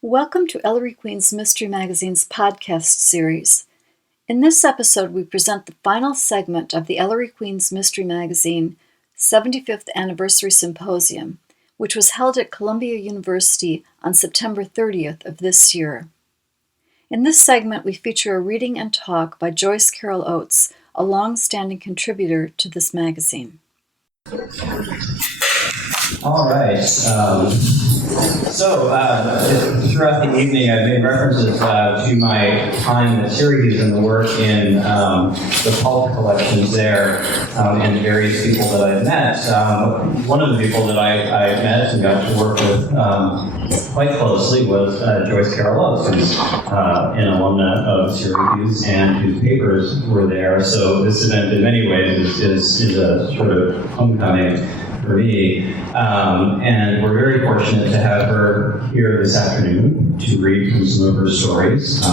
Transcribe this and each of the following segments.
Welcome to Ellery Queen's Mystery Magazine's podcast series. In this episode, we present the final segment of the Ellery Queen's Mystery Magazine 75th Anniversary Symposium, which was held at Columbia University on September 30th of this year. In this segment, we feature a reading and talk by Joyce Carol Oates, a long-standing contributor to this magazine. All right. Throughout the evening, I've made references to my time at Syracuse and the work in the pulp collections there and the various people that I've met. One of the people that I met and got to work with quite closely was Joyce Carol Oates, who's an alumna of Syracuse and whose papers were there. So this event, in many ways, is a sort of homecoming for me, and we're very fortunate to have her here this afternoon to read from some of her stories.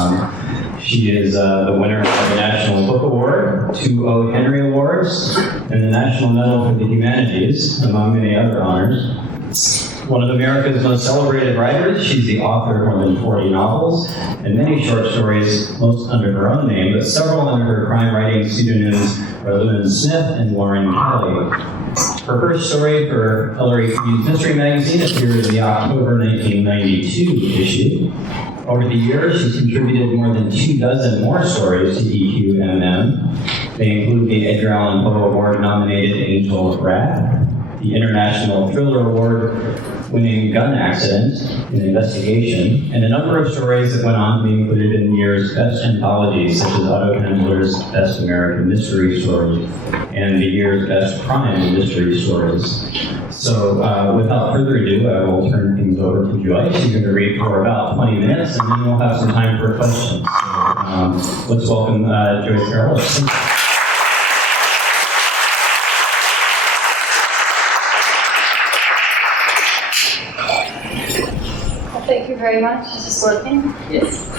She is the winner of the National Book Award, 2 O. Henry Awards, and the National Medal for the Humanities, among many other honors. One of America's most celebrated writers, she's the author of more than 40 novels and many short stories, most under her own name, but several under her crime-writing pseudonyms are Llewellyn Smith and Lauren Kelly. Her first story for Ellery Queen's Mystery Magazine appeared in the October 1992 issue. Over the years, she's contributed more than 24 more stories to EQMM. They include the Edgar Allan Poe Award-nominated Angel of Wrath, the International Thriller Award-winning Gun Accident, an Investigation, and a number of stories that went on to be included in the year's best anthologies, such as Otto Kendler's Best American Mystery Story and the year's Best Crime and Mystery Stories. So without further ado, I will turn things over to Joyce. She's going to read for about 20 minutes, and then we'll have some time for questions. So let's welcome Joyce Carol Oates. Thank you very much. Is this working? Yes.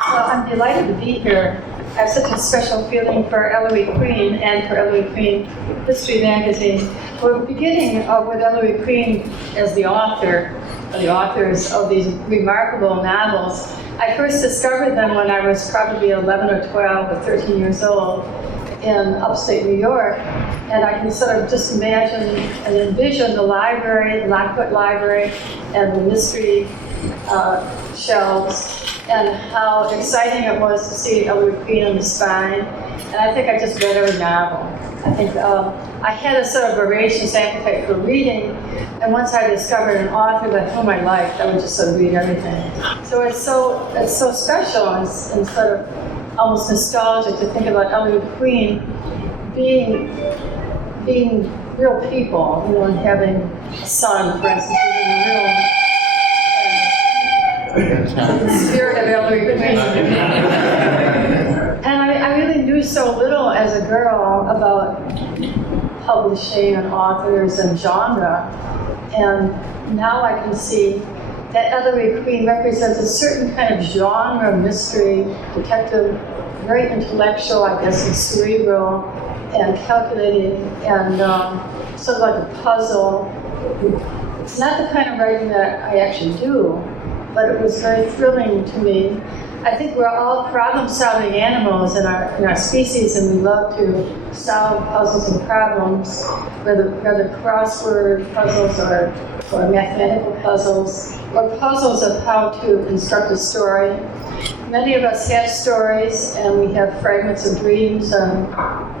Well, I'm delighted to be here. I have such a special feeling for Ellery Queen and for Ellery Queen Mystery Magazine. We're beginning with Ellery Queen as the author, the authors of these remarkable novels. I first discovered them when I was probably 11 or 12 or 13 years old in upstate New York, and I can sort of just imagine and envision the library, the Lockwood Library, and the mystery shelves, and how exciting it was to see Ellery Queen on the spine. And I think I just read every novel. I think I had a sort of voracious appetite for reading, and once I discovered an author that whom I liked, I would just sort of read everything. So it's so special and sort of almost nostalgic to think about Ellery Queen being real people, and having a son, for instance, in the room. The spirit of Ellery Queen. And I really knew so little as a girl about publishing and authors and genre. And now I can see that Ellery Queen represents a certain kind of genre, mystery, detective, very intellectual, I guess, and cerebral, and calculating, and sort of like a puzzle. It's not the kind of writing that I actually do, but it was very thrilling to me. I think we're all problem-solving animals in our species, and we love to solve puzzles and problems, whether crossword puzzles or mathematical puzzles, or puzzles of how to construct a story. Many of us have stories, and we have fragments of dreams and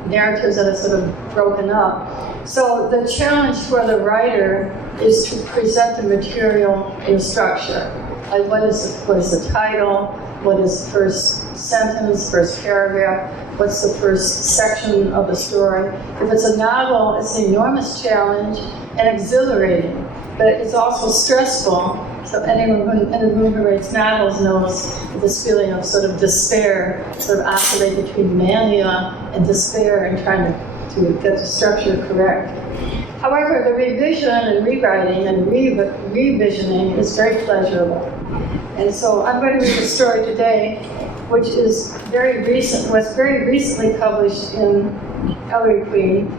narratives that are sort of broken up. So the challenge for the writer is to present the material in structure. Like what is the title? What is the first sentence, first paragraph? What's the first section of the story? If it's a novel, it's an enormous challenge and exhilarating, but it's also stressful. So anyone in the room who writes novels knows this feeling of sort of despair, sort of oscillate between mania and despair and trying to get the structure correct. However, the revision and rewriting and revisioning is very pleasurable. And so I'm going to read a story today, which is was very recently published in Ellery Queen,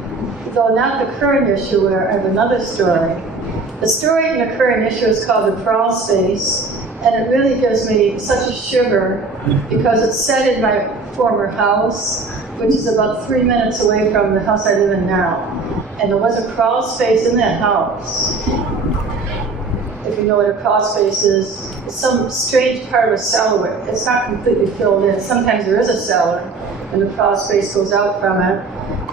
though not the current issue, where I have another story. The story in the current issue is called The Crawl Space, And it really gives me such a shiver because it's set in my former house, which is about 3 minutes away from the house I live in now. And there was a crawl space in that house. If you know what a crawl space is, it's some strange part of a cellar. It's not completely filled in. Sometimes there is a cellar, and the crawl space goes out from it.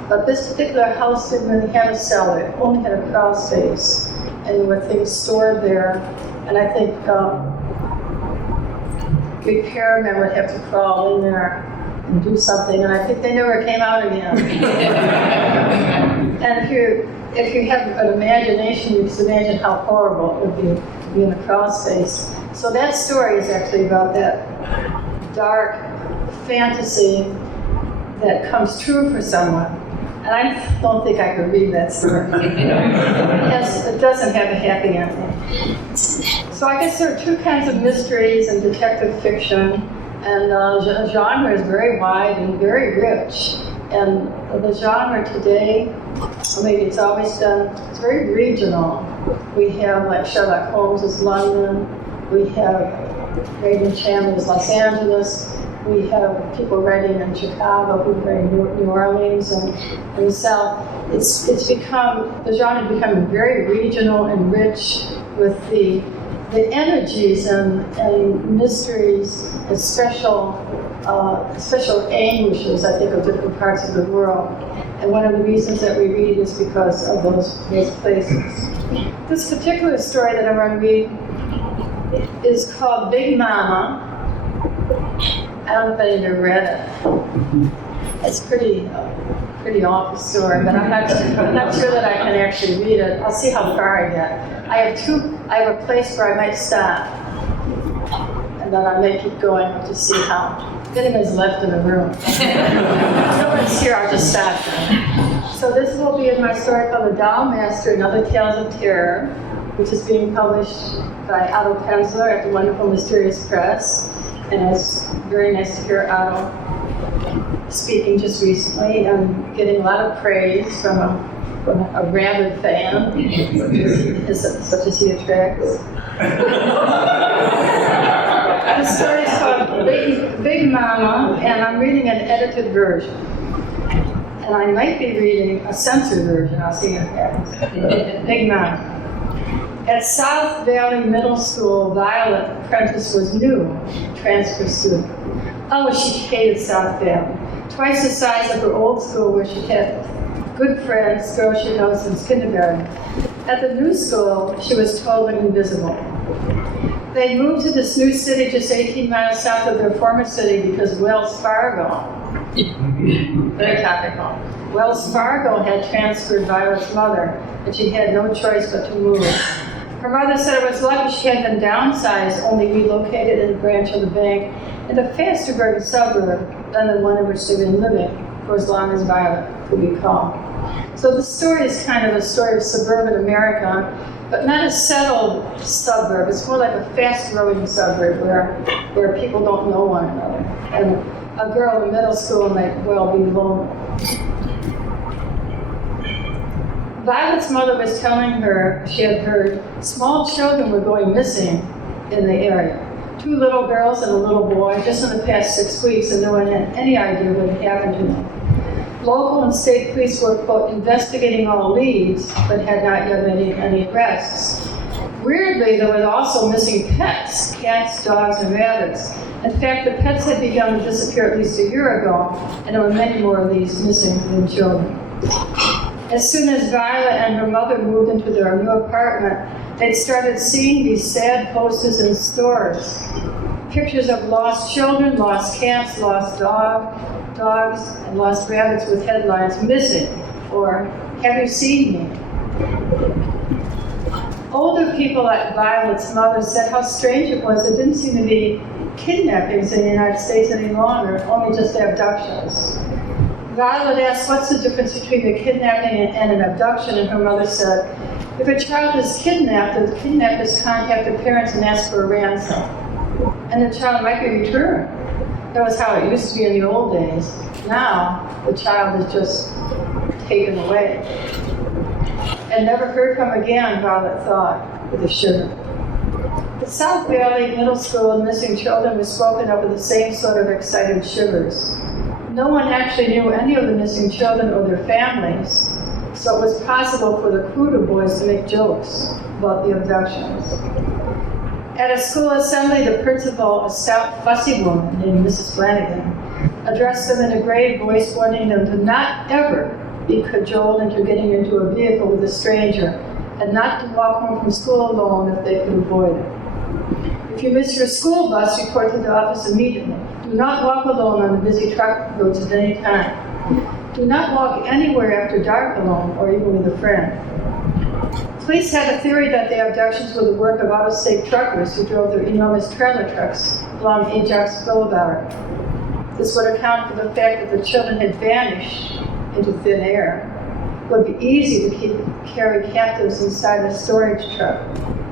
But this particular house didn't really have a cellar. It only had a crawl space. And there were things stored there. And I think repairmen would have to crawl in there and do something. And I think they never came out again. And if you have an imagination, you can imagine how horrible it would be to be in a crawl space. So that story is actually about that dark fantasy that comes true for someone. And I don't think I could read that story. It doesn't have a happy ending. So I guess there are two kinds of mysteries in detective fiction, and the genre is very wide and very rich. And the genre today, or maybe it's always been, it's very regional. We have like Sherlock Holmes is London, we have Raymond Chandler's Los Angeles, we have people writing in Chicago, people writing in New Orleans and the South. It's become, the genre is becoming very regional and rich with the energies and mysteries and special anguishes, I think, of different parts of the world. And one of the reasons that we read is because of those places. This particular story that I'm going to read is called Big Momma. I don't know if any of you read it. It's pretty awful story, but I'm not sure that I can actually read it. I'll see how far I get. I have a place where I might stop, and then I may keep going to see how. If anyone's left in the room. If no one's here, I'll just stop. So this will be in my story called The Doll Master and Other Tales of Terror, which is being published by Otto Penzler at the wonderful Mysterious Press. And it's very nice to hear Otto speaking just recently and getting a lot of praise from a rabid fan, such as he attracts. The story is called Big Momma, and I'm reading an edited version. And I might be reading a censored version. I'll see what happens. Big Momma. At South Valley Middle School, Violet Prentice was new, transfer student. Oh, she hated South Valley. Twice the size of her old school where she had good friends, girls she known since kindergarten. At the new school, she was totally invisible. They moved to this new city just 18 miles south of their former city because Wells Fargo, very topical, Wells Fargo had transferred Violet's mother, and she had no choice but to move. Her mother said it was lucky she had been downsized, only relocated in a branch of the bank in a faster growing suburb than the one in which they'd been living for as long as Violet could recall. So the story is kind of a story of suburban America, but not a settled suburb. It's more like a fast-growing suburb where people don't know one another. And a girl in middle school might well be lonely. Violet's mother was telling her she had heard small children were going missing in the area. 2 little girls and a little boy just in the past 6 weeks, and no one had any idea what had happened to them. Local and state police were, quote, investigating all leads, but had not yet made any arrests. Weirdly, there were also missing pets, cats, dogs, and rabbits. In fact, the pets had begun to disappear at least a year ago, and there were many more of these missing than children. As soon as Violet and her mother moved into their new apartment, they'd started seeing these sad posters in stores. Pictures of lost children, lost cats, lost dogs, and lost rabbits with headlines, missing, or have you seen me? Older people like Violet's mother said how strange it was there didn't seem to be kidnappings in the United States any longer, only just abductions. Violet asked, what's the difference between a kidnapping and an abduction? And her mother said, if a child is kidnapped, the kidnappers contact the parents and ask for a ransom. And the child might be returned. That was how it used to be in the old days. Now, the child is just taken away. And never heard from again, Violet thought, with a shiver. The South Valley Middle School and missing children was spoken of with the same sort of excited shivers. No one actually knew any of the missing children or their families, so it was possible for the Cruder boys to make jokes about the abductions. At a school assembly, the principal, a stout, fussy woman named Mrs. Flanagan, addressed them in a grave voice, warning them to not ever be cajoled into getting into a vehicle with a stranger, and not to walk home from school alone if they could avoid it. If you miss your school bus, report to the office immediately. Do not walk alone on the busy truck roads at any time. Do not walk anywhere after dark alone, or even with a friend. Police had a theory that the abductions were the work of out-of-state truckers who drove their enormous trailer trucks along Ajax Boulevard. This would account for the fact that the children had vanished into thin air. It would be easy to carry captives inside a storage truck,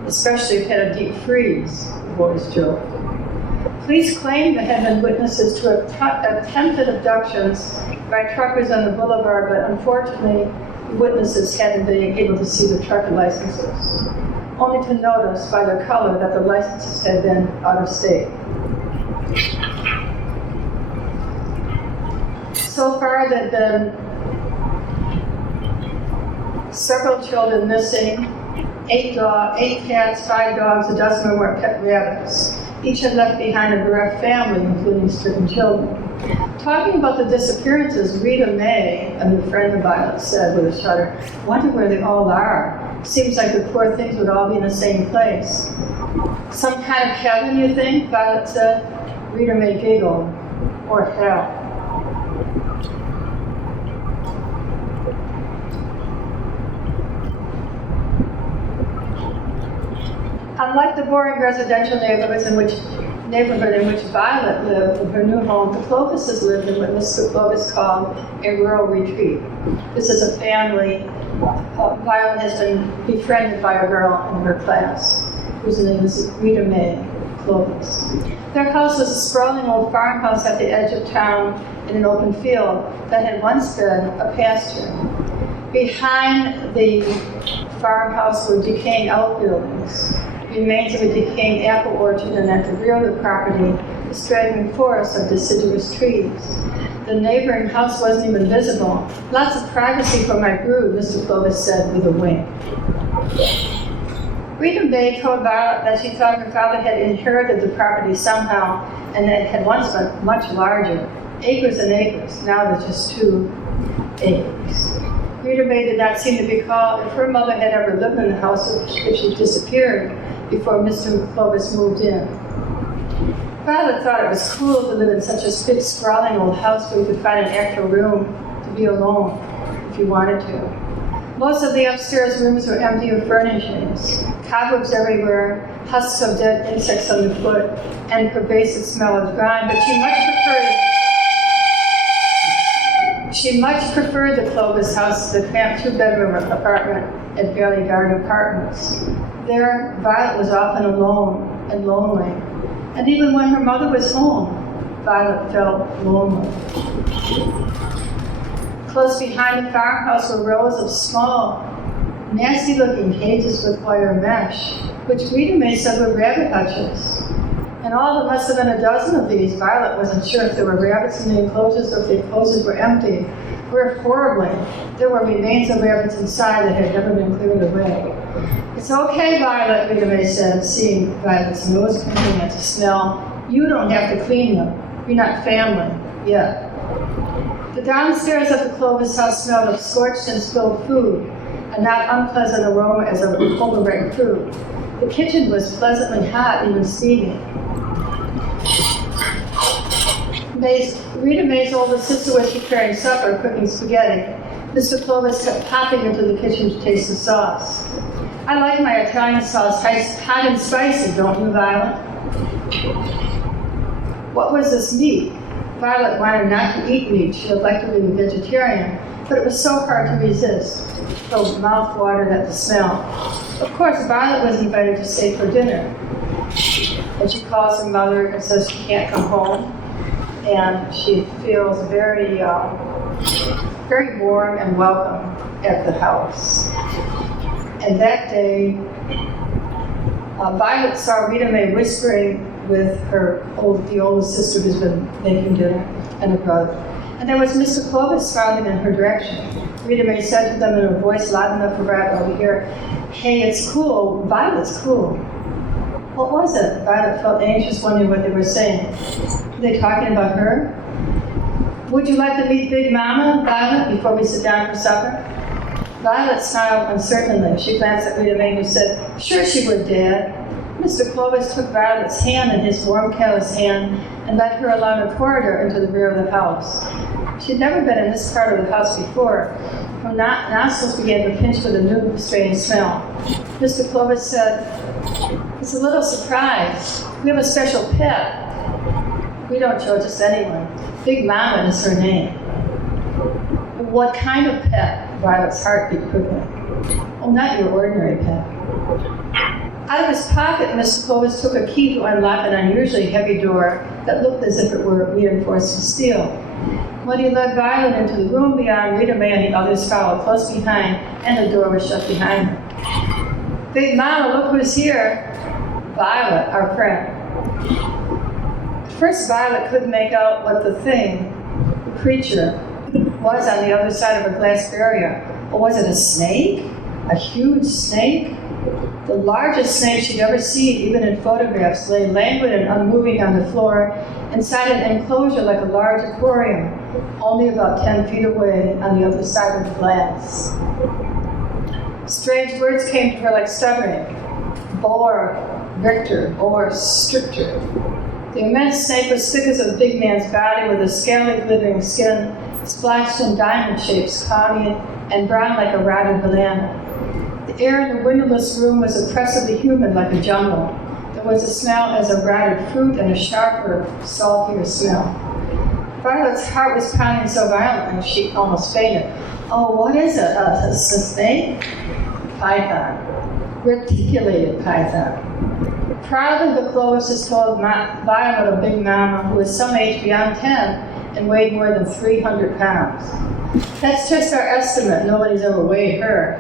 especially if it had a deep freeze, the boys joked. Police claimed they had been witnesses to attempted abductions by truckers on the boulevard, but unfortunately, witnesses hadn't been able to see the trucker licenses, only to notice by their color that the licenses had been out of state. So far, there have been several children missing, 8 cats, 5 dogs, a dozen or more pet rabbits. Each had left behind a bereft family, including stricken children. Talking about the disappearances, Rita May, a new friend of Violet, said with a shudder, "Wonder where they all are. Seems like the poor things would all be in the same place." "Some kind of heaven, you think?" Violet said. Rita May giggled. "Or hell." Unlike the boring residential neighborhood in which Violet lived in her new home, the Clovises lived in what Mr. Clovis called a rural retreat. This is a family. Violet has been befriended by a girl in her class, whose name is Rita May Clovis. Their house was a sprawling old farmhouse at the edge of town in an open field that had once been a pasture. Behind the farmhouse were decaying outbuildings, remains of a decaying apple orchard, and at the rear of the property, a straggling forest of deciduous trees. The neighboring house wasn't even visible. "Lots of privacy for my brood," Mr. Clovis said with a wink. Rita May told Violet that she thought her father had inherited the property somehow, and that it had once been much larger, acres and acres. Now there's just 2 acres. Rita May did not seem to recall if her mother had ever lived in the house or if she disappeared before Mr. Clovis moved in. Violet thought it was cool to live in such a big, sprawling old house where you could find an actual room to be alone if you wanted to. Most of the upstairs rooms were empty of furnishings, cobwebs everywhere, husks of dead insects underfoot, and pervasive smell of grime, but she much preferred the Clovis house to the cramped 2-bedroom apartment at Valley Garden Apartments. There, Violet was often alone and lonely, and even when her mother was home, Violet felt lonely. Close behind the farmhouse were rows of small, nasty-looking cages with wire mesh, which Rita May said were rabbit hutches. And all there must have been a dozen of these. Violet wasn't sure if there were rabbits in the enclosures or if the enclosures were empty, or if horribly there were remains of rabbits inside that had never been cleared away. "It's okay, Violet," Rita May said, seeing Violet's nose continuing to smell. "You don't have to clean them. You're not family yet." The downstairs of the Clovis house smelled of scorched and spilled food, a not unpleasant aroma as of overripe fruit. The kitchen was pleasantly hot, even steaming. Rita May's older sister was preparing supper, cooking spaghetti. Mr. Clovis kept popping into the kitchen to taste the sauce. "I like my Italian sauce hot and spicy, don't you, Violet?" What was this meat? Violet wanted not to eat meat. She would like to be a vegetarian, but it was so hard to resist. Her mouth watered at the smell. Of course, Violet was invited to stay for dinner. And she calls her mother and says she can't come home. And she feels very, very warm and welcome at the house. And that day, Violet saw Rita Mae whispering with the oldest sister who's been making dinner, and her brother. And there was Mr. Clovis smiling in her direction. Rita Mae said to them in a voice loud enough for Violet to hear, "Hey, it's cool. Violet's cool." What was it? Violet felt anxious, wondering what they were saying. Were they talking about her? "Would you like to meet Big Mama, Violet, before we sit down for supper?" Violet smiled uncertainly. She glanced at Rita Mae, who said, "Sure she would, Dad." Mr. Clovis took Violet's hand in his warm, callous hand and led her along a corridor into the rear of the house. She'd never been in this part of the house before. Her nostrils began to pinch with a new, strange smell. Mr. Clovis said, "It's a little surprise. We have a special pet. We don't show just anyone. Big Mama is her name." "What kind of pet?" Violet's heart beat quickly. "Oh, not your ordinary pet." Out of his pocket, Mr. Clovis took a key to unlock an unusually heavy door that looked as if it were reinforced with steel. When he led Violet into the room beyond, Rita Mae and the others followed close behind, and the door was shut behind her. "Big Mama, look who's here." Violet, our friend. At first, Violet couldn't make out what the creature, was on the other side of a glass barrier. Or was it a snake? A huge snake? The largest snake she'd ever seen, even in photographs, lay languid and unmoving on the floor inside an enclosure like a large aquarium, only about 10 feet away on the other side of the glass. Strange words came to her like stuttering. Boar, Victor, or stricter. The immense snake was thick as a big man's body with a scaly, glittering skin, splashed in diamond shapes, cloudy and brown like a rotted banana. The air in the windowless room was oppressively humid like a jungle. There was a smell as of rotted fruit and a sharper, saltier smell. Violet's heart was pounding so violently she almost fainted. "Oh, what is it? A snake?" "Python. Reticulated python." Proudly, the Clovises told Violet of Big Mama, who was some age beyond 10 and weighed more than 300 pounds. "That's just our estimate. Nobody's ever weighed her.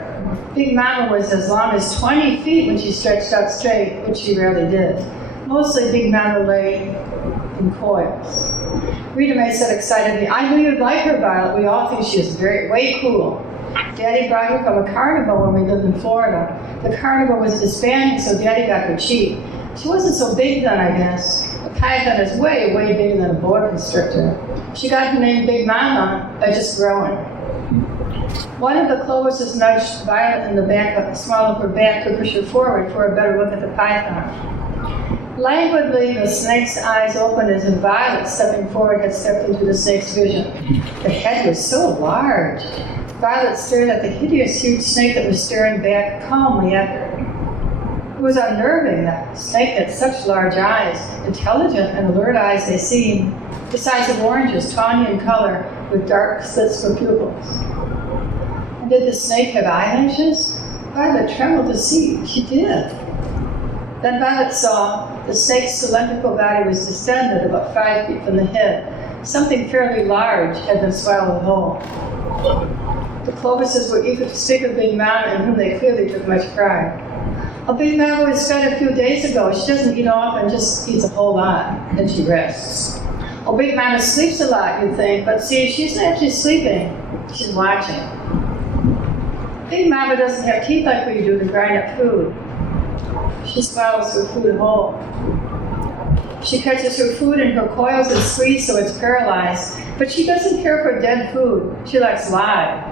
Big Mama was as long as 20 feet when she stretched out straight, which she rarely did. Mostly Big Mama lay in coils." Rita Mae said excitedly, "I knew you'd like her, Violet. We all think she is way cool. Daddy brought her from a carnival when we lived in Florida. The carnival was disbanding, so Daddy got her cheap. She wasn't so big then, I guess. A python is way bigger than a boa constrictor. She got her name Big Mama by just growing." One of the Clovises nudged Violet in the small of her back to push her forward for a better look at the python. Languidly, the snake's eyes opened as if Violet, stepping forward, had stepped into the snake's vision. The head was so large. Violet stared at the hideous, huge snake that was staring back calmly at her. It was unnerving. That snake had such large eyes, intelligent and alert eyes they seemed, the size of oranges, tawny in color, with dark slits for pupils. And did the snake have eyelashes? Violet trembled to see. She did. Then Violet saw the snake's cylindrical body was distended about 5 feet from the head. Something fairly large had been swallowed whole. The Clovises were eager to speak of Big Mama, in whom they clearly took much pride. "Oh, Big Mama was fed a few days ago. She doesn't eat often, just eats a whole lot, and she rests." "Oh, Big Mama sleeps a lot, you'd think, but see, she's not actually sleeping. She's watching." "Big Mama doesn't have teeth like we do to grind up food. She swallows her food whole. She catches her food in her coils and squeezes so it's paralyzed, but she doesn't care for dead food. She likes live.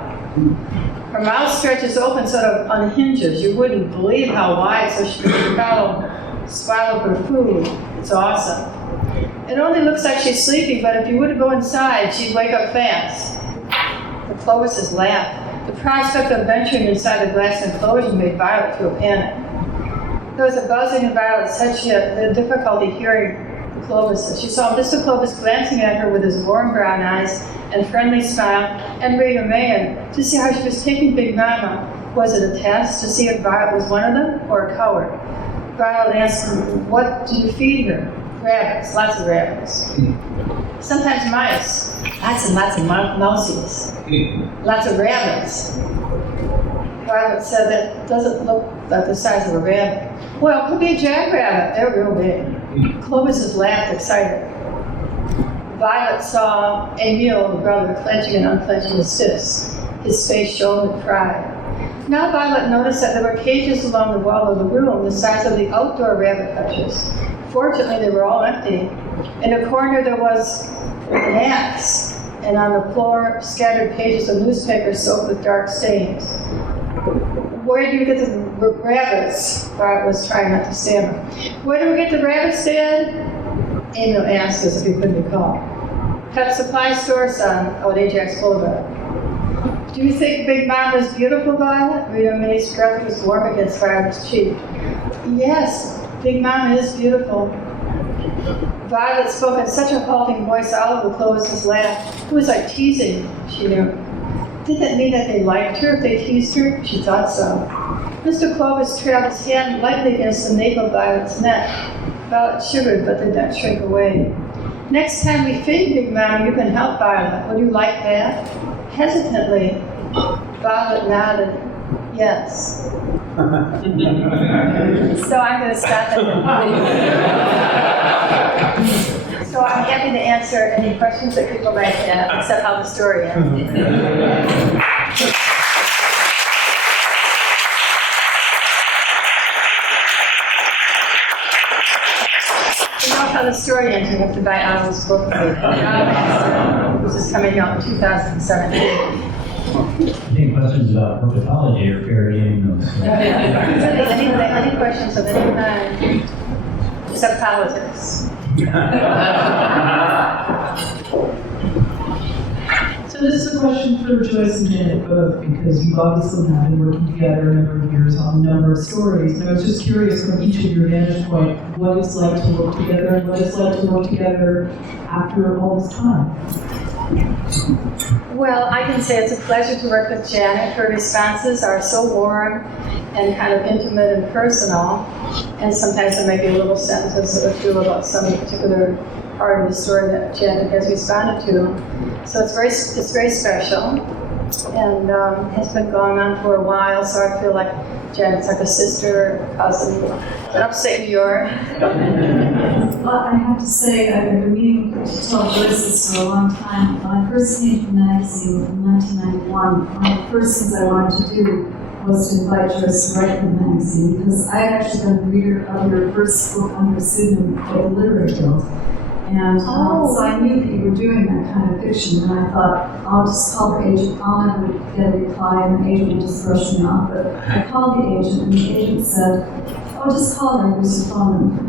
Her mouth stretches open, sort of unhinges. You wouldn't believe how wide, so she can swallow her food. It's awesome. It only looks like she's sleeping, but if you were to go inside, she'd wake up fast." The Clovises laughed. The prospect of venturing inside the glass enclosure made Violet feel panic. There was a buzzing in Violet's head. She had difficulty hearing the Clovises. She saw Mr. Clovis glancing at her with his warm brown eyes and friendly smile, and Rita Mae to see how she was taking Big Mama. Was it a test to see if Violet was one of them or a coward? Violet asked him, "What do you feed her?" "Rabbits, lots of rabbits. Sometimes mice, lots and lots of mousies. Lots of rabbits." Violet said, that doesn't look like the size of a rabbit. Well, it could be a jackrabbit. They're real big. Clovis just laughed excited. Violet saw Emil, the brother, clenching and unclenching his fists. His face shone with pride. Now Violet noticed that there were cages along the wall of the room the size of the outdoor rabbit hutches. Fortunately, they were all empty. In a corner there was an axe, and on the floor scattered pages of newspaper soaked with dark stains. Where do you get the rabbits? Violet was trying not to stammer. Where do we get the rabbits, Dad? Emil asked as if he couldn't recall. Pet supply store, son, out Ajax Boulevard. Do you think Big Mama is beautiful, Violet? Rita May's breath was warm against Violet's cheek. Yes, Big Mama is beautiful. Violet spoke in such a halting voice, Oliver closed his laugh. It was like teasing, she knew. Did that mean that they liked her if they teased her? She thought so. Mr. Clovis trailed his hand lightly against the nape of Violet's neck. Violet shivered, but did not shrink away. Next time we feed Big Mama, you can help Violet. Would you like that? Hesitantly, Violet nodded, yes. So I'm going to stop at So I'm happy to answer any questions that people might have, except how the story ends. You know how the story ends, you have to buy Oliver's book, which is coming out in 2017. Any questions about herpetology or parodying those? Any questions of any kind, except politics. So this is a question for Joyce and Janet both, because you've obviously been working together a number of years on a number of stories. And I was just curious from each of your vantage point, what it's like to work together and what it's like to work together after all this time. Well, I can say it's a pleasure to work with Janet. Her responses are so warm and kind of intimate and personal. And sometimes there may be a little sentence or two about some particular part of the story that Janet has responded to. So it's very special. And has been going on for a while, so I feel like Janet's like a sister, a cousin, in upstate New York. Well, I have to say, I've been meaning to tell Joyce this for a long time. When I first came to the magazine in 1991, one of the first things I wanted to do was to invite Joyce to write for the magazine, because I had actually been a reader of your first book under pseudonym at the Literary Guild. And so I knew that you were doing that kind of fiction, and I thought, I'll just call the agent, I'll never get a reply, and the agent will just brush me off. But I called the agent, and the agent said, oh, just call her, here's your phone number.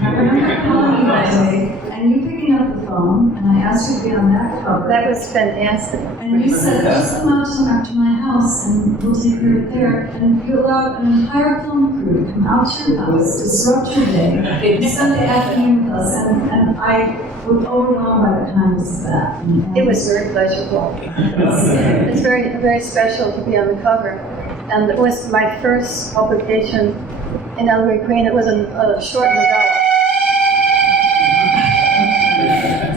And I remember calling you that day, and you picking up the phone, and I asked you to be on that cover. That was fantastic. And you said, just come out to my house, and we'll take care of it there. And you allowed an entire film crew to come out to your house, disrupt your day, spend the afternoon with us, and I was overwhelmed by the kindness of that. It was very pleasurable. It's very, very special to be on the cover. And it was my first publication in Ellery Queen. It was a short novella.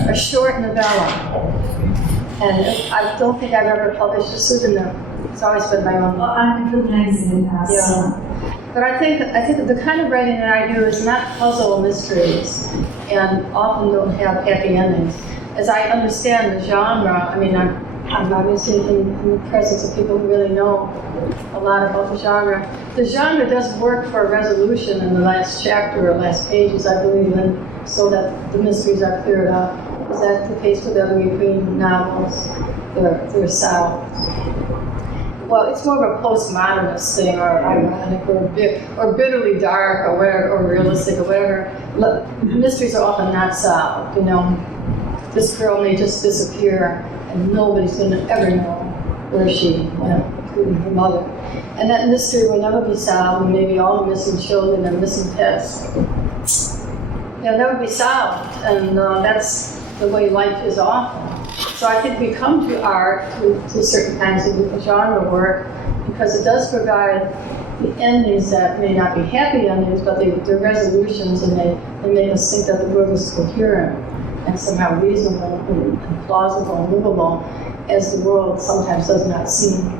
A short novella. And I don't think I've ever published a pseudonym. It's always been my own. Well, I've been for the magazine in the past. Yeah. But I think the kind of writing that I do is not puzzle mysteries, and often don't have happy endings. As I understand the genre, I mean, I'm obviously in the presence of people who really know a lot about the genre. The genre does work for a resolution in the last chapter or last pages, I believe, in, so that the mysteries are cleared up. Is that the case with Ellery Queen novels? They're solved. Well, it's more of a postmodernist thing, or ironic, or bitterly dark, or whatever, or realistic, or whatever. Mysteries are often not solved. You know, this girl may just disappear, and nobody's going to ever know where she went, including her mother. And that mystery will never be solved. And maybe all the missing children and missing pets, they'll never be solved. And that's the way life is often. So I think we come to art, to certain kinds of genre work, because it does provide the endings that may not be happy endings, but they're resolutions, and they make us think that the world is coherent and somehow reasonable and plausible and livable, as the world sometimes does not seem.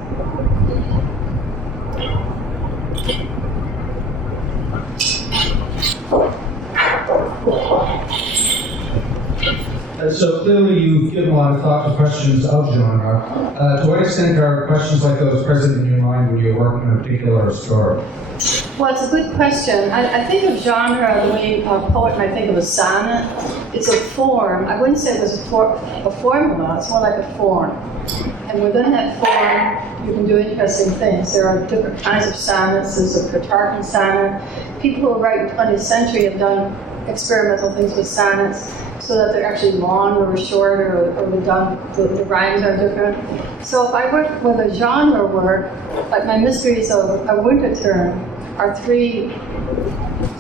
So clearly you've given a lot of thought to questions of genre. To what extent are questions like those present in your mind when you're working on a particular story? Well, it's a good question. I think of genre the way a poet might think of a sonnet. It's a form. I wouldn't say it was a formula. It's more like a form. And within that form, you can do interesting things. There are different kinds of sonnets. There's a Petrarchan sonnet. People who write in the 20th century have done experimental things with sonnets so that they're actually longer or shorter, or the rhymes are different. So if I work with a genre work, like my mysteries of A Winter Term are 3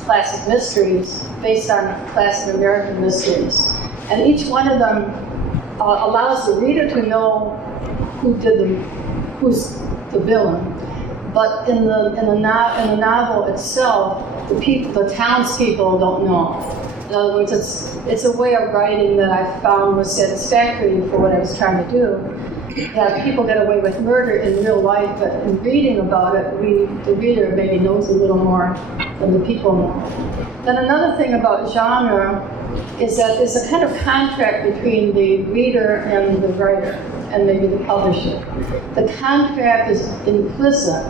classic mysteries based on classic American mysteries. And each one of them allows the reader to know who's the villain. But in the novel itself, the townspeople don't know. In other words, it's a way of writing that I found was satisfactory for what I was trying to do. That people get away with murder in real life, but in reading about it, the reader maybe knows a little more than the people know. Then another thing about genre is that there's a kind of contract between the reader and the writer, and maybe the publisher. The contract is implicit.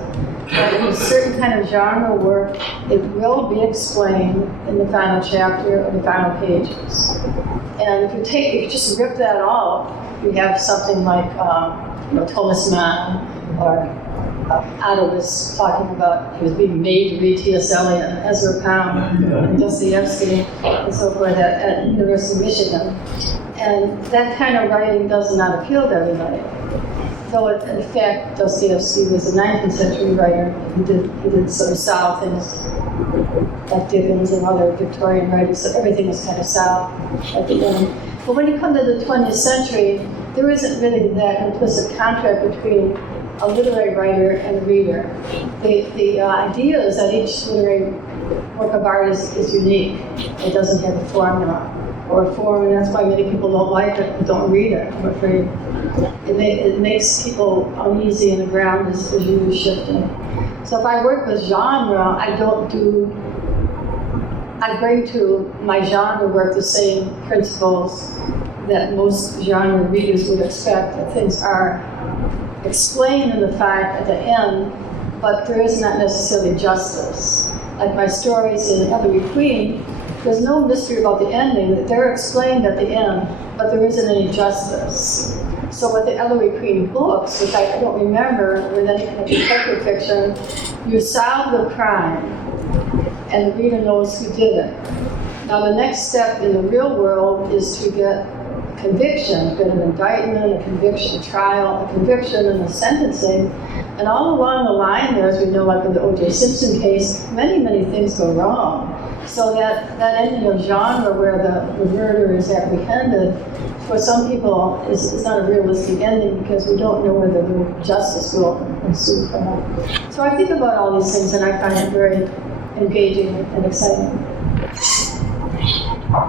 That in a certain kind of genre work, it will be explained in the final chapter or the final pages. And if you just rip that out, you have something like Thomas Mann or Otto was talking about he was being made to read T.S. Eliot and Ezra Pound and Dostoevsky and so forth at University of Michigan. And that kind of writing does not appeal to everybody. Though in fact Dostoevsky was a 19th century writer. He did sort of sour things like Dickens and other Victorian writers, so everything was kind of sour at the end. But when you come to the 20th century, there isn't really that implicit contract between a literary writer and a reader. The idea is that each literary work of art is unique. It doesn't have a formula or a form, and that's why many people don't like it and don't read it, I'm afraid. It makes people uneasy and the ground is usually shifting. So if I work with genre, I bring to my genre work the same principles that most genre readers would expect, that things are explained in the fact at the end, but there is not necessarily justice. Like my stories in Ellery Queen, there's no mystery about the ending. They're explained at the end, but there isn't any justice. So with the Ellery Queen books, which I don't remember with any kind of detective fiction, you solve the crime, and the reader knows who did it. Now the next step in the real world is to get a conviction, get an indictment, a conviction, a trial, a conviction, and a sentencing. And all along the line there, as we know, like in the O.J. Simpson case, many, many things go wrong. So that ending of genre where the murder is apprehended, for some people, is not a realistic ending because we don't know whether the justice will ensue from it. So I think about all these things and I find it very engaging and exciting. All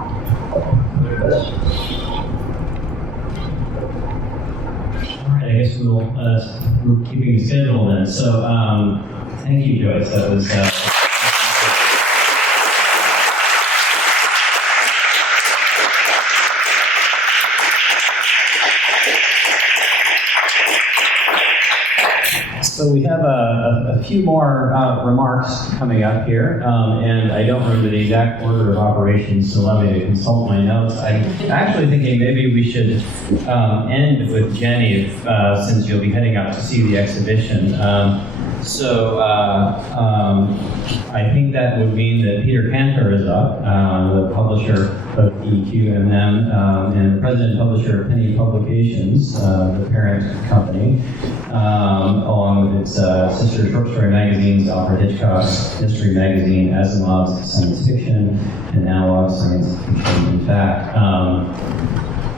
right, I guess we're keeping the schedule then. So thank you, Joyce. That was. So we have a few more remarks coming up here, and I don't remember the exact order of operations, so allow me to consult my notes. I'm actually thinking maybe we should end with Jenny, since you'll be heading out to see the exhibition. So I think that would mean that Peter Cantor is up, the publisher of EQMM and the president and publisher of Penny Publications, the parent company, along with its sister short story magazines, Alfred Hitchcock's Mystery Magazine, Asimov's Science Fiction, and Analog Science Fiction. In fact,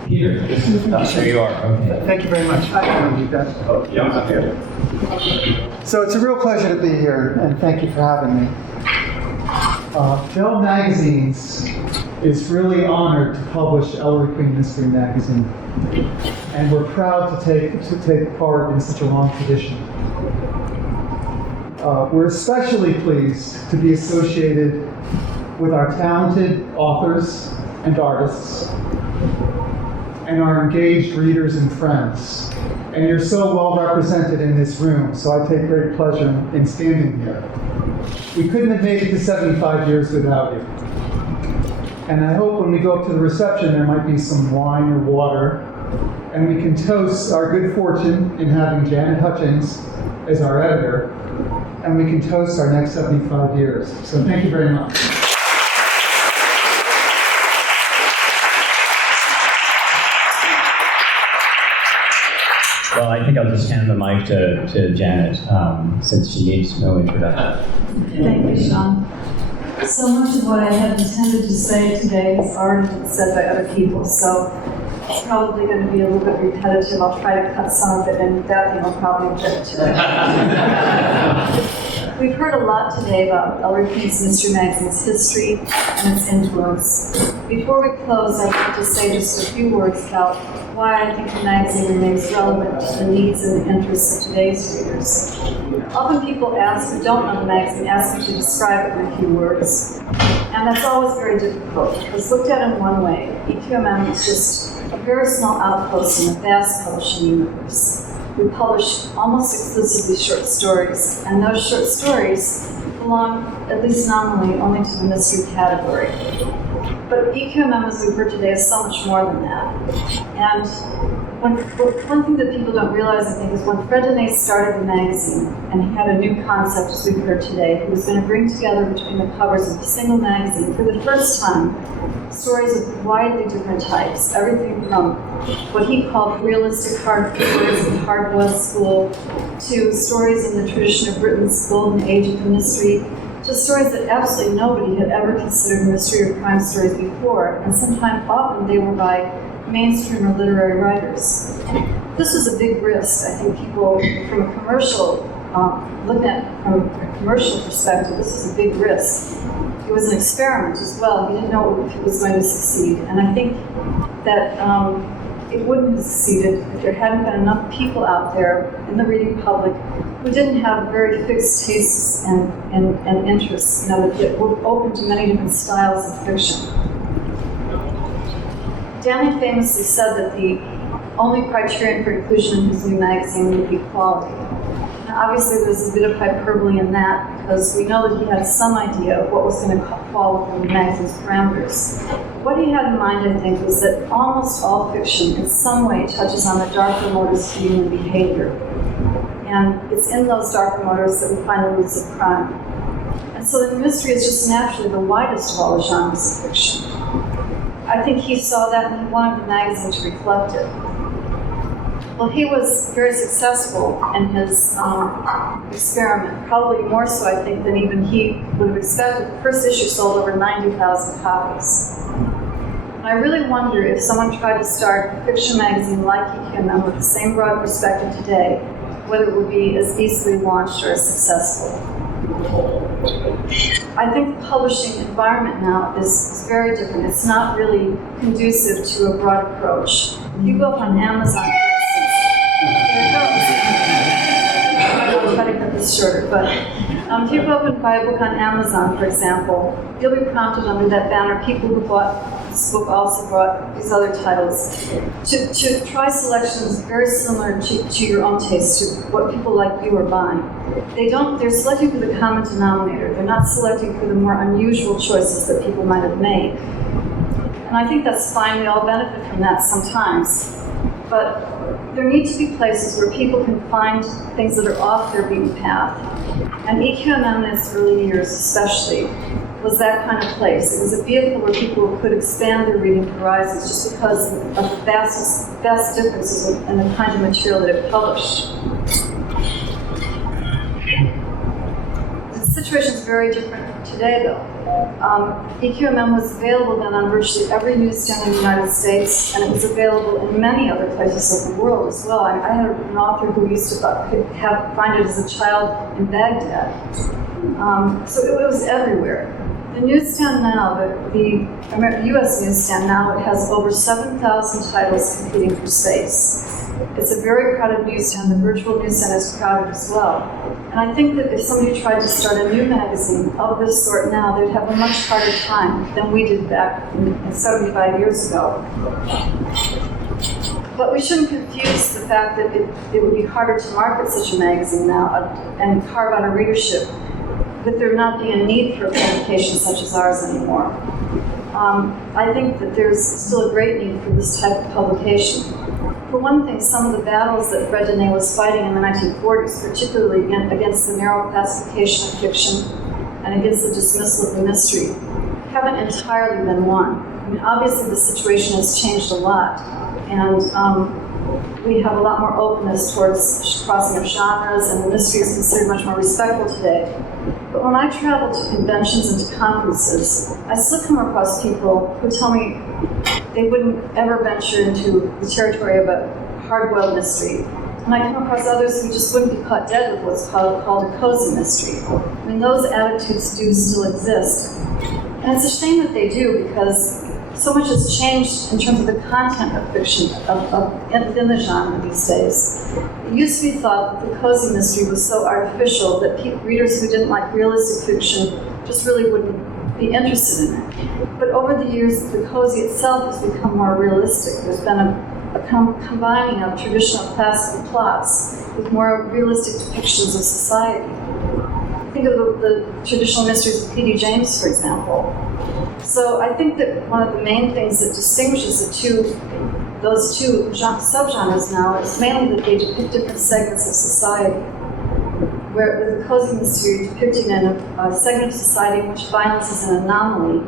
Peter, there you are. Okay. Thank you very much. I can read that. Oh, yeah, I'm here. So it's a real pleasure to be here, and thank you for having me. Film Magazines is really honored to publish Ellery Queen Mystery Magazine, and we're proud to take part in such a long tradition. We're especially pleased to be associated with our talented authors and artists, and our engaged readers and friends. And you're so well represented in this room, so I take great pleasure in standing here. We couldn't have made it to 75 years without you. And I hope when we go up to the reception, there might be some wine or water, and we can toast our good fortune in having Janet Hutchings as our editor, and we can toast our next 75 years. So thank you very much. Well, I think I'll just hand the mic to Janet, since she needs no introduction. Thank you, Sean. So much of what I had intended to say today has already been said by other people, so it's probably going to be a little bit repetitive. I'll try to cut some of it, and Daphne will probably object to it. We've heard a lot today about Ellery Mystery Magazine's history and its influence. Before we close, I'd like to say just a few words about why I think the magazine remains relevant to the needs and the interests of today's readers. Often people who don't know the magazine ask me to describe it in a few words, and that's always very difficult, because looked at in one way, EQMM is just a very small outpost in the vast publishing universe. We publish almost exclusively short stories, and those short stories belong, at least nominally, only to the mystery category. But EQMM, as we've heard today, is so much more than that. And one thing that people don't realize, I think, is when Fred Dene started the magazine, and he had a new concept, as we've heard today, he was going to bring together between the covers of a single magazine, for the first time, stories of widely different types, everything from what he called realistic hard stories of the hard-boiled school, to stories in the tradition of Britain's golden age of the mystery, to stories that absolutely nobody had ever considered mystery or crime stories before, and sometimes often they were by mainstream or literary writers. This was a big risk. I think people, from a commercial, looking at it from a commercial perspective, this was a big risk. It was an experiment as well. He didn't know if it was going to succeed. And I think that it wouldn't have succeeded if there hadn't been enough people out there in the reading public who didn't have very fixed tastes and interests, that were open to many different styles of fiction. Danny famously said that the only criterion for inclusion in his new magazine would be quality. Now, obviously, there's a bit of hyperbole in that, because we know that he had some idea of what was going to fall within the magazine's parameters. What he had in mind, I think, was that almost all fiction in some way touches on the darker motives of human behavior. And it's in those darker motives that we find the roots of crime. And so the mystery is just naturally the widest of all the genres of fiction. I think he saw that and he wanted the magazine to reflect it. Well, he was very successful in his experiment, probably more so, I think, than even he would have expected. The first issue sold over 90,000 copies. And I really wonder if someone tried to start a fiction magazine like EQMM with the same broad perspective today, whether it would be as easily launched or as successful. I think the publishing environment now is very different. It's not really conducive to a broad approach. If you go up on Amazon, for instance, I'll try to cut this shorter, but if you go up and buy a book on Amazon, for example, you'll be prompted under that banner, people who bought this book also brought these other titles, to try selections very similar to your own taste, to what people like you are buying. They're selecting for the common denominator. They're not selecting for the more unusual choices that people might have made. And I think that's fine. We all benefit from that sometimes. But there need to be places where people can find things that are off their beaten path. And EQMM in its early years especially was that kind of place. It was a vehicle where people could expand their reading horizons just because of the vast differences in the kind of material that it published. The situation is very different today, though. EQMM was available then on virtually every newsstand in the United States, and it was available in many other places of the world as well. I had an author who used to find it as a child in Baghdad. So it was everywhere. The newsstand now, the U.S. newsstand now, it has over 7,000 titles competing for space. It's a very crowded newsstand. The virtual newsstand is crowded as well. And I think that if somebody tried to start a new magazine of this sort now, they'd have a much harder time than we did back 75 years ago. But we shouldn't confuse the fact that it would be harder to market such a magazine now and carve out a readership with there not being a need for a publication such as ours anymore. I think that there's still a great need for this type of publication. For one thing, some of the battles that Fred Dene was fighting in the 1940s, particularly against the narrow classification of fiction and against the dismissal of the mystery, haven't entirely been won. I mean, obviously the situation has changed a lot, and we have a lot more openness towards crossing of genres, and the mystery is considered much more respectful today. But when I travel to conventions and to conferences, I still come across people who tell me they wouldn't ever venture into the territory of a hard-boiled mystery. And I come across others who just wouldn't be caught dead with what's called a cozy mystery. I mean, those attitudes do still exist. And it's a shame that they do, because so much has changed in terms of the content of fiction within the genre these days. It used to be thought that the cozy mystery was so artificial that readers who didn't like realistic fiction just really wouldn't be interested in it. But over the years, the cozy itself has become more realistic. There's been a combining of traditional classical plots with more realistic depictions of society. Think of the traditional mysteries of P.D. James, for example. So I think that one of the main things that distinguishes those two subgenres now is mainly that they depict different segments of society. Where with the cozy mystery depicting a segment of society in which violence is an anomaly,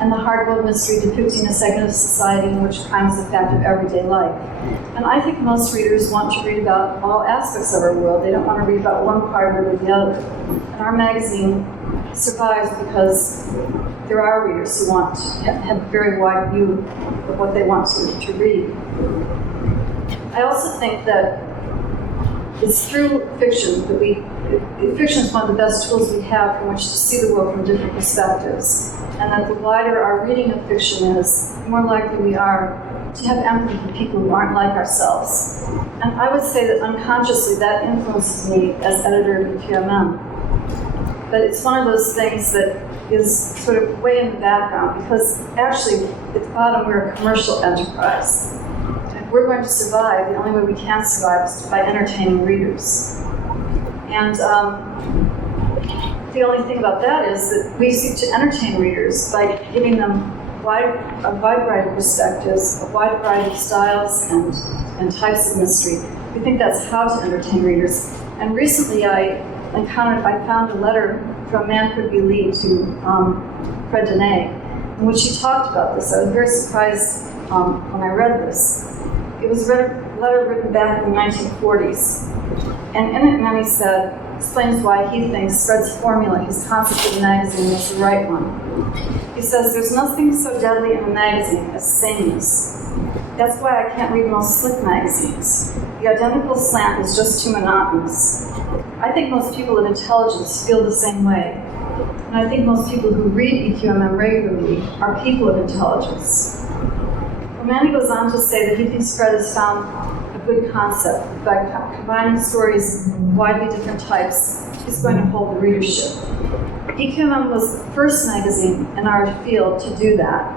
and the hard-boiled mystery depicting a segment of society in which crime is a fact of everyday life. And I think most readers want to read about all aspects of our world. They don't want to read about one part or the other. And our magazine survives because there are readers who want to have a very wide view of what they want to read. I also think that it's through fiction that fiction is one of the best tools we have from which to see the world from different perspectives. And that the wider our reading of fiction is, the more likely we are to have empathy for people who aren't like ourselves. And I would say that unconsciously that influences me as editor of EQMM. But it's one of those things that is sort of way in the background, because actually, at the bottom, we're a commercial enterprise. And if we're going to survive, the only way we can survive is by entertaining readers. And the only thing about that is that we seek to entertain readers by giving them a wide variety of perspectives, a wide variety of styles and types of mystery. We think that's how to entertain readers. And recently I found a letter from Manfred B. Lee to Fred Dene, in which he talked about this. I was very surprised when I read this. It was a letter written back in the 1940s. And in it, Manny explains why he thinks Fred's formula, his concept of the magazine, is the right one. He says, "There's nothing so deadly in a magazine as sameness. That's why I can't read most slick magazines. The identical slant is just too monotonous. I think most people of intelligence feel the same way. And I think most people who read EQMM regularly are people of intelligence." Manny goes on to say that he thinks Fred has found a good concept. By combining stories of widely different types, he's going to hold the readership. EQMM was the first magazine in our field to do that.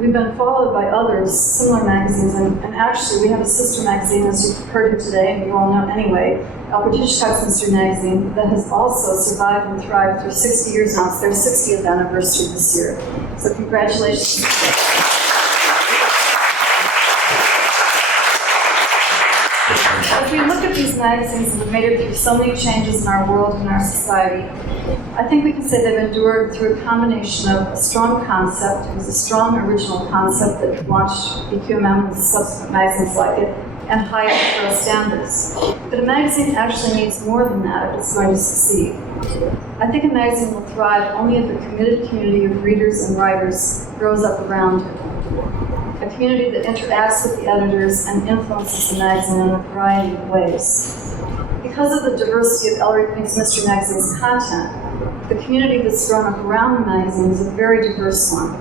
We've been followed by others, similar magazines, and actually we have a sister magazine, as you've heard here today, and you all know anyway, Alfred Hitchcock's Mystery Magazine, that has also survived and thrived for 60 years now. It's their 60th anniversary this year. So congratulations. As we look at these magazines that have made it through so many changes in our world and our society, I think we can say they've endured through a combination of a strong concept. It was a strong original concept that launched EQMM and subsequent magazines like it, and high editorial standards. But a magazine actually needs more than that if it's going to succeed. I think a magazine will thrive only if a committed community of readers and writers grows up around it. A community that interacts with the editors and influences the magazine in a variety of ways. Because of the diversity of Ellery Queen's Mystery Magazine's content, the community that's grown up around the magazine is a very diverse one.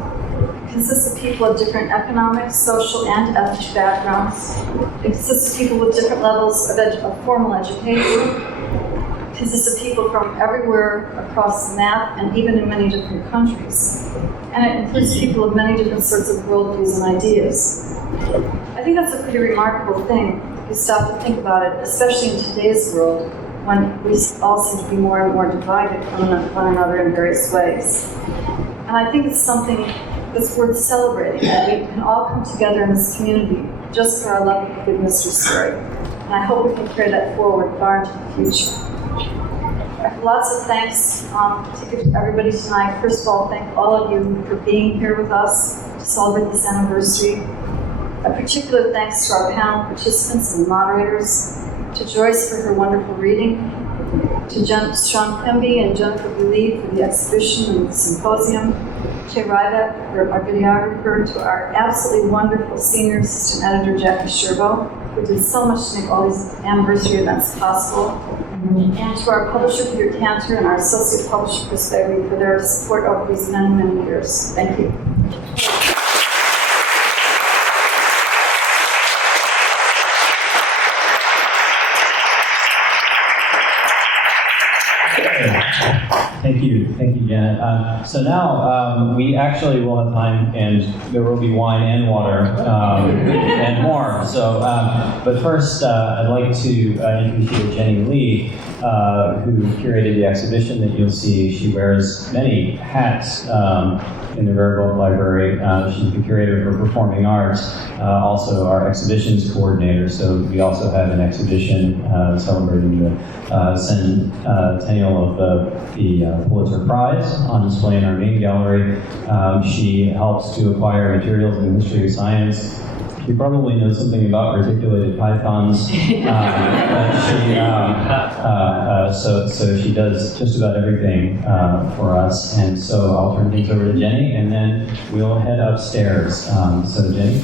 It consists of people of different economic, social, and ethnic backgrounds. It consists of people with different levels of formal education. It consists of people from everywhere across the map and even in many different countries. And it includes people of many different sorts of worldviews and ideas. I think that's a pretty remarkable thing if you stop to think about it, especially in today's world, when we all seem to be more and more divided from one another in various ways. And I think it's something that's worth celebrating, that we can all come together in this community just for our love of a good mystery story. And I hope we can carry that forward far into the future. Lots of thanks to everybody tonight. First of all, thank all of you for being here with us to celebrate this anniversary. A particular thanks to our panel participants and moderators, to Joyce for her wonderful reading, to Sean Quimby and Jennifer Believe for the exhibition and the symposium, Ché Ryback, our videographer, to our absolutely wonderful senior assistant editor, Jackie Sherbo, who did so much to make all these anniversary events possible, and to our publisher, Peter Cantor, and our associate publisher, Chris Bailey, for their support over these many, many years. Thank you. Thank you, Janet. So now we actually will have time, and there will be wine and water and more. So, but first, I'd like to introduce you to Jenny Lee, who curated the exhibition that you'll see. She wears many hats in the Butler Library. She's the curator for performing arts, also our exhibitions coordinator. So we also have an exhibition celebrating the centennial of the Pulitzer Prize on display in our main gallery. She helps to acquire materials in the history of science. You probably know something about reticulated pythons. So she does just about everything for us. And so I'll turn things over to Jenny, and then we'll head upstairs. So Jenny?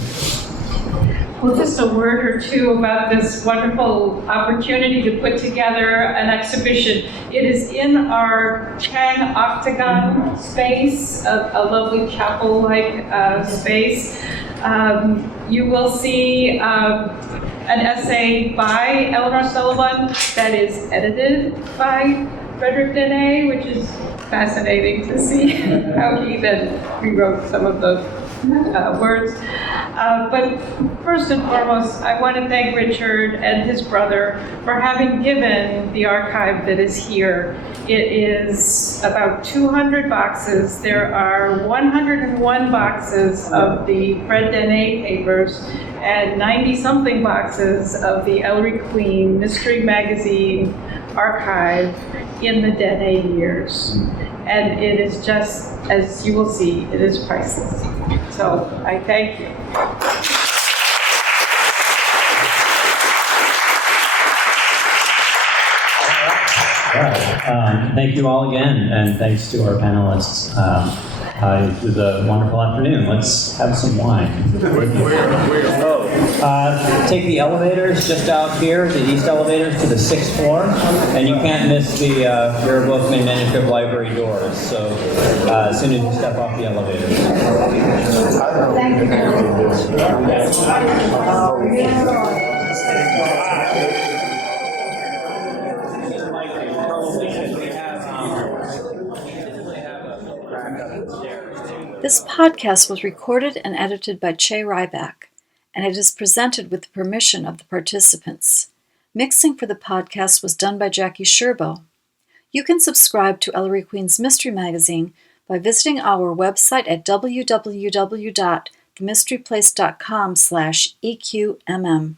Well, just a word or two about this wonderful opportunity to put together an exhibition. It is in our Chang Octagon space, a lovely chapel-like space. You will see an essay by Eleanor Sullivan that is edited by Frederick Dene, which is fascinating to see how he then rewrote some of the words. But first and foremost, I want to thank Richard and his brother for having given the archive that is here. It is about 200 boxes. There are 101 boxes of the Fred Dene papers and 90-something boxes of the Ellery Queen Mystery Magazine archive in the Dene years. And it is just, as you will see, it is priceless. So I thank you. All right. Thank you all again, and thanks to our panelists. It was a wonderful afternoon. Let's have some wine. Take the elevators just out here, the east elevators to the 6th floor, and you can't miss the Vera Bookman Manuscript Library doors. So as soon as you step off the elevator. Thank you very This podcast was recorded and edited by Ché Ryback, and it is presented with the permission of the participants. Mixing for the podcast was done by Jackie Sherbo. You can subscribe to Ellery Queen's Mystery Magazine by visiting our website at www.themysteryplace.com/EQMM.